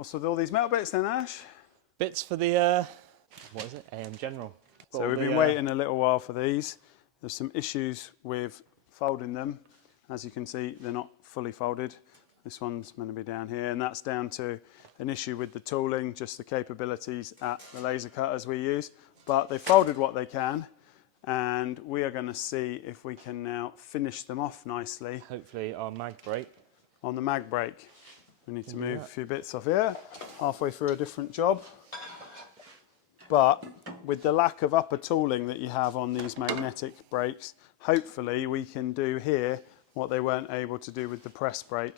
What's with all these metal bits then, Ash? Bits for the, what is it, AM General. So we've been waiting a little while for these. There's some issues with folding them. As you can see, they're not fully folded. This one's going to be down here, and that's down to an issue with the tooling, just the capabilities at the laser cutters we use. But they folded what they can, and we are going to see if we can now finish them off nicely. Hopefully our mag brake. On the mag brake. We need to move a few bits off here, halfway through a different job. But with the lack of upper tooling that you have on these magnetic brakes, hopefully we can do here what they weren't able to do with the press brake.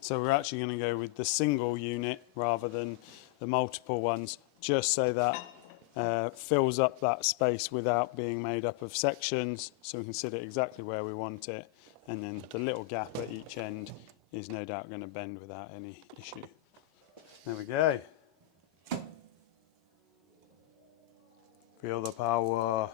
So we're actually going to go with the single unit rather than the multiple ones, just so that fills up that space without being made up of sections, so we can sit it exactly where we want it, and then the little gap at each end is no doubt going to bend without any issue. There we go. Feel the power.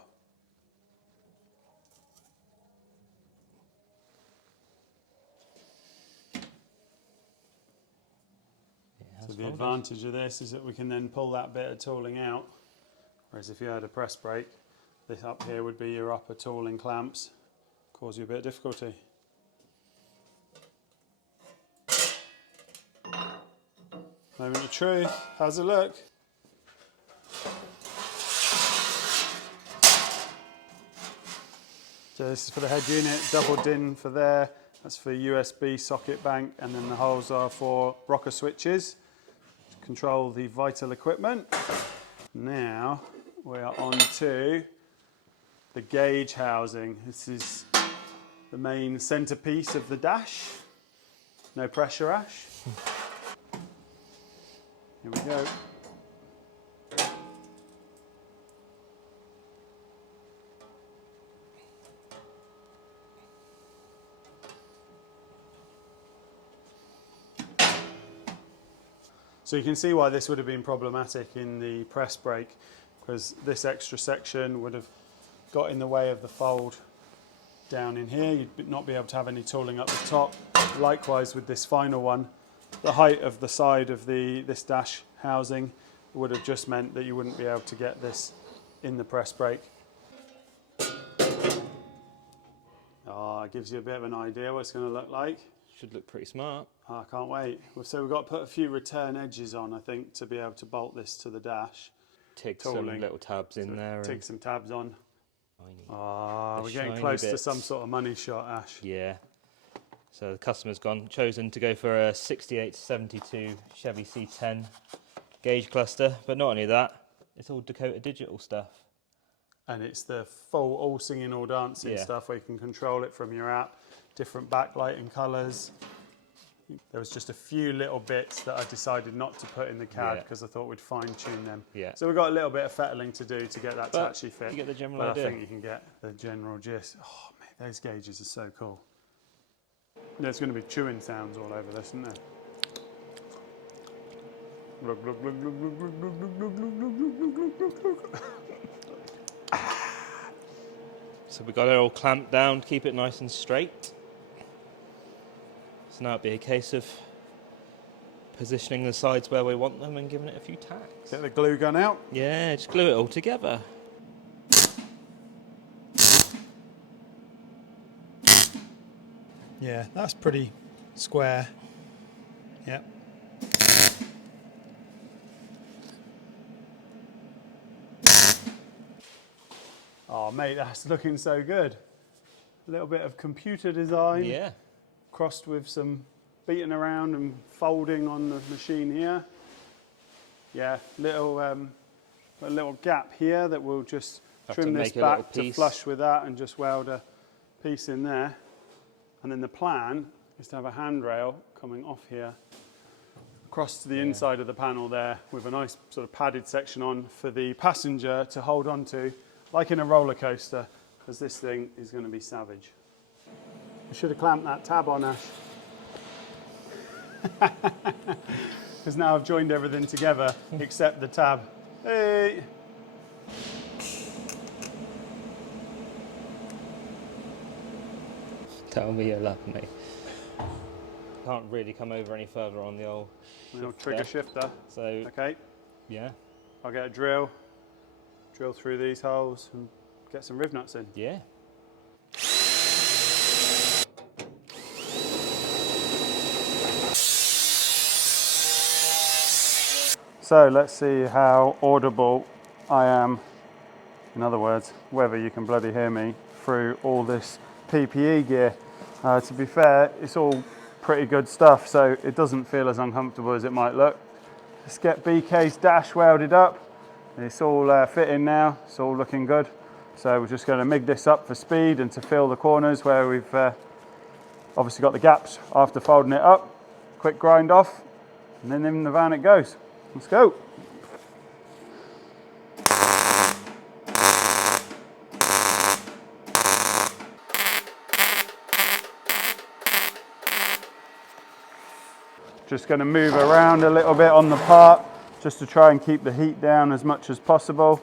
So the advantage of this is that we can then pull that bit of tooling out, whereas if you had a press brake, this up here would be your upper tooling clamps, cause you a bit of difficulty. Moment of truth, how's it look? So this is for the head unit, doubled in for there, that's for USB socket bank, and then the holes are for rocker switches to control the vital equipment. Now we are on to the gauge housing. This is the main centerpiece of the dash. No pressure, Ash. Here we go. So you can see why this would have been problematic in the press brake, because this extra section would have got in the way of the fold down in here. You'd not be able to have any tooling up the top. Likewise with this final one, the height of the side of this dash housing would have just meant that you wouldn't be able to get this in the press brake. Oh, it gives you a bit of an idea what it's going to look like. Should look pretty smart. Oh, I can't wait. So we've got to put a few return edges on, I think, to be able to bolt this to the dash. Tig some little tabs in there. Tig some tabs on. Oh, we're getting close to some sort of money shot, Ash. Yeah. So the customer's chosen to go for a 68 to 72 Chevy C10 gauge cluster, but not only that, it's all Dakota digital stuff. And it's the full all singing, all dancing stuff where you can control it from your app, different backlight and colours. There was just a few little bits that I decided not to put in the CAD because I thought we'd fine tune them. Yeah. So we've got a little bit of fettling to do to get that to actually fit. You get the general idea. I think you can get the general gist. Oh mate, those gauges are so cool. There's going to be chewing sounds all over this, isn't there? So we've got it all clamped down to keep it nice and straight. So now it'll be a case of positioning the sides where we want them and giving it a few tacks. Get the glue gun out. Yeah, just glue it all together. Yeah, that's pretty square. Yep. Oh mate, that's looking so good. A little bit of computer design. Yeah. Crossed with some beating around and folding on the machine here. Yeah, a little gap here that we'll just trim this back to flush with that and just weld a piece in there. And then the plan is to have a handrail coming off here across to the inside of the panel there with a nice sort of padded section on for the passenger to hold on to, like in a roller coaster, because this thing is going to be savage. I should have clamped that tab on, Ash. Because now I've joined everything together except the tab. Hey! Tell me your luck, mate. Can't really come over any further on the old little trigger shifter. So, Okay, yeah. I'll get a drill through these holes and get some riv nuts in. Yeah. So let's see how audible I am. In other words, whether you can bloody hear me through all this PPE gear. To be fair, it's all pretty good stuff, so it doesn't feel as uncomfortable as it might look. Let's get BK's dash welded up. It's all fitting now, it's all looking good. So we're just going to MIG this up for speed and to fill the corners where we've obviously got the gaps after folding it up. Quick grind off, and then in the van it goes. Let's go. Just going to move around a little bit on the part just to try and keep the heat down as much as possible.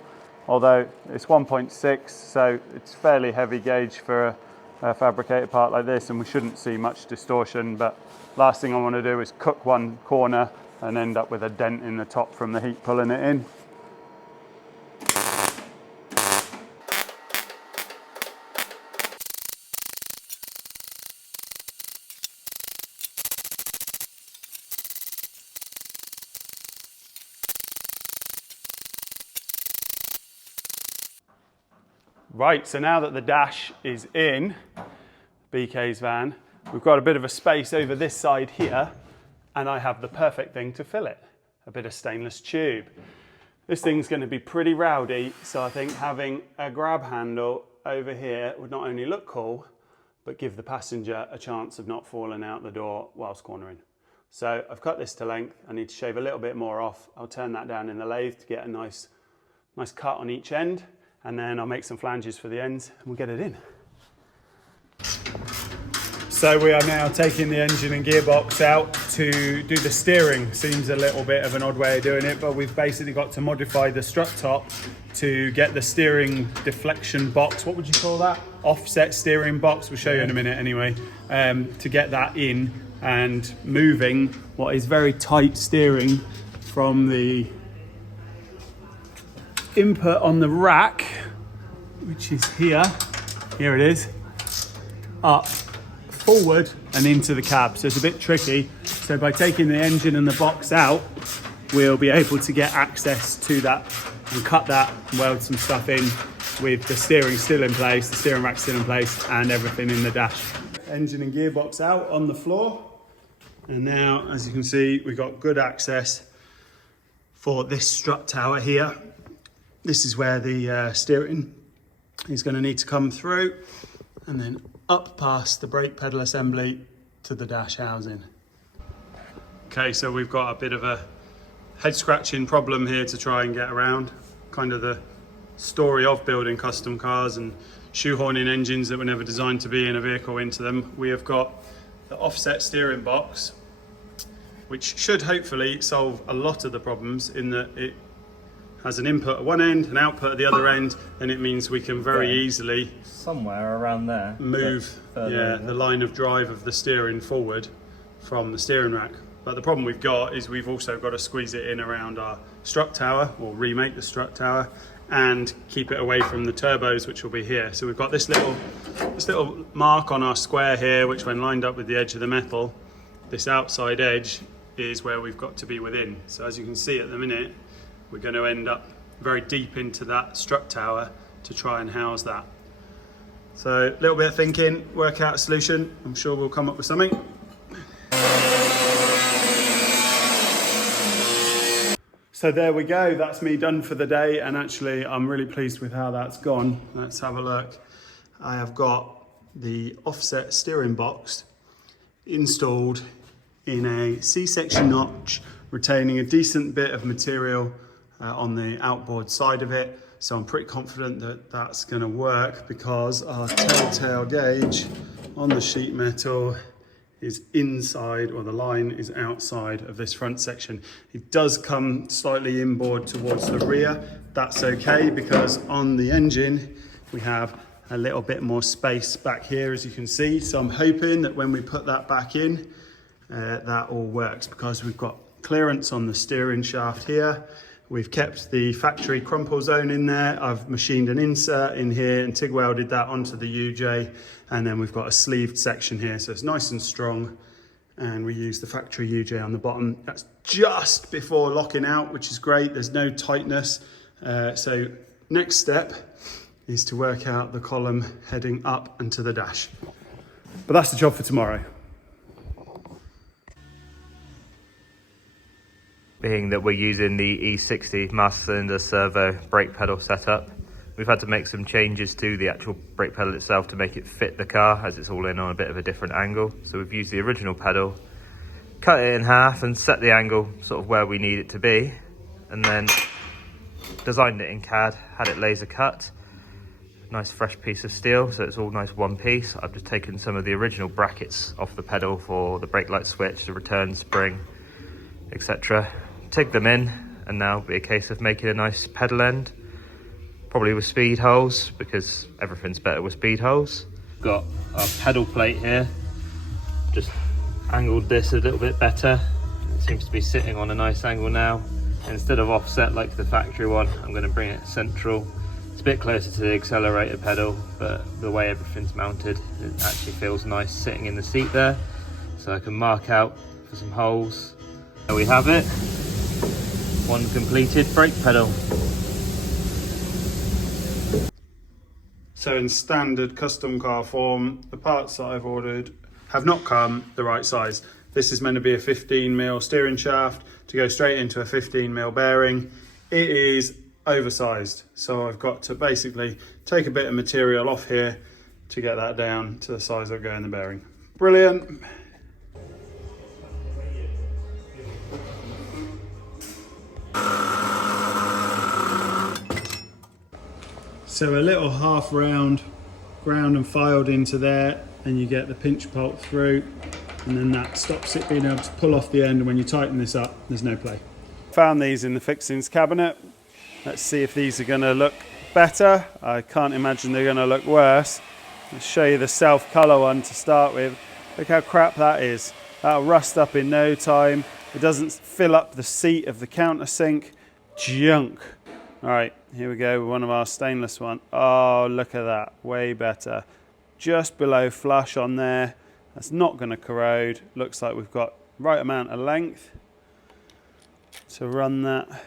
Although it's 1.6, so it's fairly heavy gauge for a fabricated part like this, and we shouldn't see much distortion. But last thing I want to do is cook one corner and end up with a dent in the top from the heat pulling it in. Right, so now that the dash is in BK's van, we've got a bit of a space over this side here, and I have the perfect thing to fill it, a bit of stainless tube. This thing's going to be pretty rowdy, so I think having a grab handle over here would not only look cool, but give the passenger a chance of not falling out the door whilst cornering. So I've cut this to length. I need to shave a little bit more off. I'll turn that down in the lathe to get a nice cut on each end, and then I'll make some flanges for the ends and we'll get it in. So we are now taking the engine and gearbox out to do the steering. Seems a little bit of an odd way of doing it, but we've basically got to modify the strut top to get the steering deflection box. What would you call that? Offset steering box. We'll show you in a minute anyway. To get that in and moving what is very tight steering from the input on the rack, which is here it is, up, forward and into the cab. So it's a bit tricky. So by taking the engine and the box out, we'll be able to get access to that and cut that and weld some stuff in with the steering still in place, the steering rack still in place, and everything in the dash. Engine and gearbox out on the floor. And now, as you can see, we've got good access for this strut tower here. This is where the steering is going to need to come through, and then up past the brake pedal assembly to the dash housing. Okay, so we've got a bit of a head scratching problem here to try and get around. Kind of the story of building custom cars and shoehorning engines that were never designed to be in a vehicle into them. We have got the offset steering box, which should hopefully solve a lot of the problems in that it has an input at one end, an output at the other end, and it means we can very easily somewhere around there move the line of drive of the steering forward from the steering rack. But the problem we've got is we've also got to squeeze it in around our strut tower, or remake the strut tower, and keep it away from the turbos, which will be here. So we've got this little mark on our square here, which when lined up with the edge of the metal, this outside edge is where we've got to be within. So as you can see at the minute, we're going to end up very deep into that strut tower to try and house that. So a little bit of thinking, work out a solution. I'm sure we'll come up with something. So there we go, that's me done for the day, and actually I'm really pleased with how that's gone. Let's have a look. I have got the offset steering box installed in a C-section notch, retaining a decent bit of material on the outboard side of it. So I'm pretty confident that that's going to work, because our telltale gauge on the sheet metal is inside, or the line is outside of this front section. It does come slightly inboard towards the rear. That's okay, because on the engine we have a little bit more space back here, as you can see. So I'm hoping that when we put that back in, that all works, because we've got clearance on the steering shaft here. We've kept the factory crumple zone in there. I've machined an insert in here and TIG welded that onto the UJ. And then we've got a sleeved section here, so it's nice and strong. And we use the factory UJ on the bottom. That's just before locking out, which is great. There's no tightness. So next step is to work out the column heading up and to the dash. But that's the job for tomorrow. Being that we're using the E60 master cylinder servo brake pedal setup, we've had to make some changes to the actual brake pedal itself to make it fit the car, as it's all in on a bit of a different angle. So we've used the original pedal, cut it in half and set the angle sort of where we need it to be, and then designed it in CAD, had it laser cut. Nice fresh piece of steel, so it's all nice one piece. I've just taken some of the original brackets off the pedal for the brake light switch, the return spring, etc. TIG them in, and now it'll be a case of making a nice pedal end, probably with speed holes, because everything's better with speed holes. Got our pedal plate here, just angled this a little bit better. It seems to be sitting on a nice angle now. Instead of offset like the factory one, I'm going to bring it central. It's a bit closer to the accelerator pedal, but the way everything's mounted, it actually feels nice sitting in the seat there. So I can mark out for some holes. There we have it, one completed brake pedal. So in standard custom car form, the parts that I've ordered have not come the right size. This is meant to be a 15mm steering shaft to go straight into a 15mm bearing. It is oversized, so I've got to basically take a bit of material off here to get that down to the size that will go in the bearing. Brilliant. So a little half round ground and filed into there, and you get the pinch bolt through, and then that stops it being able to pull off the end, and when you tighten this up, there's no play. Found these in the fixings cabinet. Let's see if these are going to look better. I can't imagine they're going to look worse. I'll show you the self colour one to start with. Look how crap that is. That'll rust up in no time. It doesn't fill up the seat of the countersink. Junk. All right, here we go with one of our stainless one. Oh, look at that, way better. Just below flush on there. That's not going to corrode. Looks like we've got right amount of length to run that.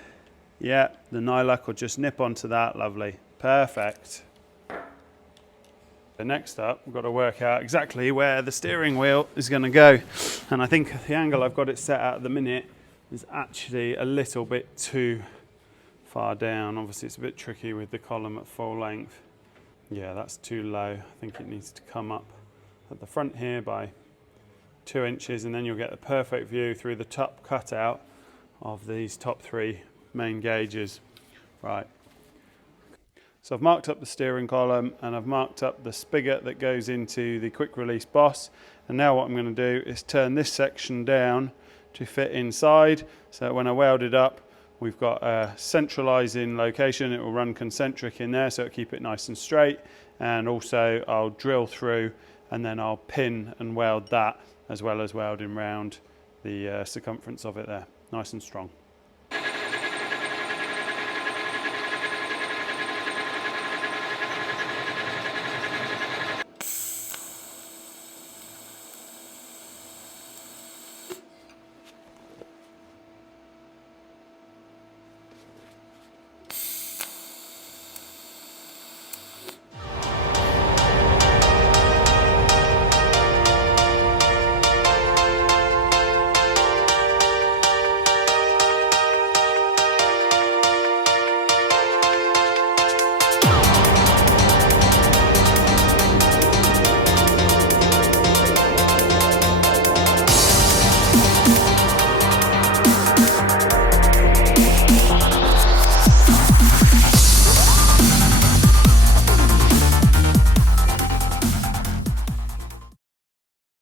Yeah, the nylock will just nip onto that. Lovely, perfect. So next up, we've got to work out exactly where the steering wheel is going to go. And I think the angle I've got it set at the minute is actually a little bit too far down. Obviously it's a bit tricky with the column at full length. Yeah, that's too low. I think it needs to come up at the front here by 2 inches, and then you'll get the perfect view through the top cutout of these top 3 main gauges. Right. So I've marked up the steering column, and I've marked up the spigot that goes into the quick release boss. And now what I'm going to do is turn this section down to fit inside, so that when I weld it up, we've got a centralizing location. It will run concentric in there, so it'll keep it nice and straight. And also I'll drill through, and then I'll pin and weld that, as well as welding round the circumference of it there. Nice and strong.